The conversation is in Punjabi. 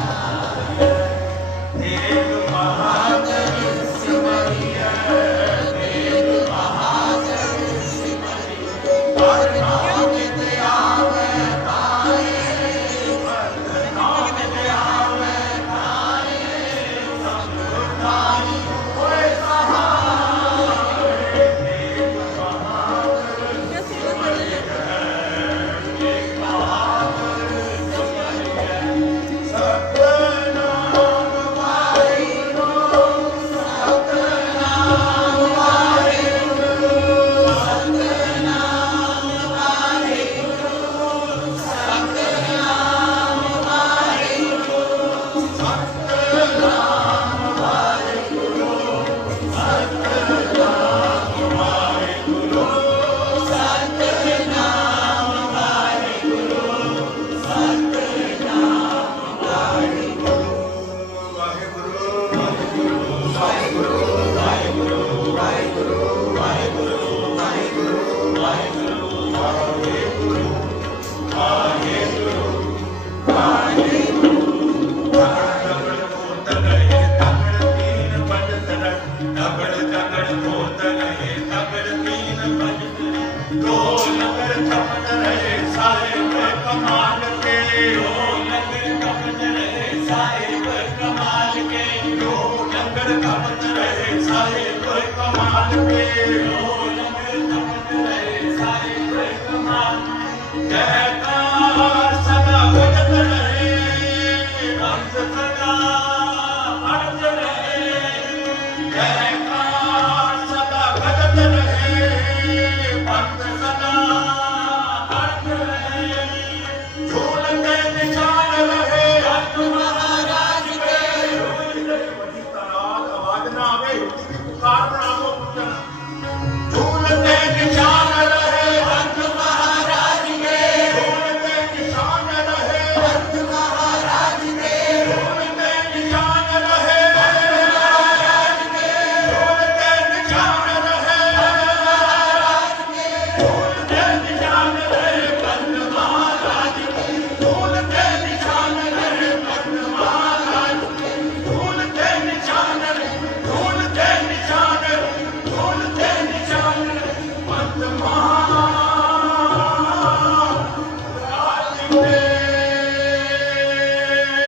Yeah. Bye. ਕਮਾਲ ਕੇ। ਓ ਲੰਗਰ ਕਬਜ ਰਹੇ, ਸਾਹਿਬ ਕਮਾਲ ਕੇ। ਓ ਲੰਗਰ ਕਬਜ ਰਹੇ ਸਾਹਿਬ ਕਮਾਲ ਕੇ ਓ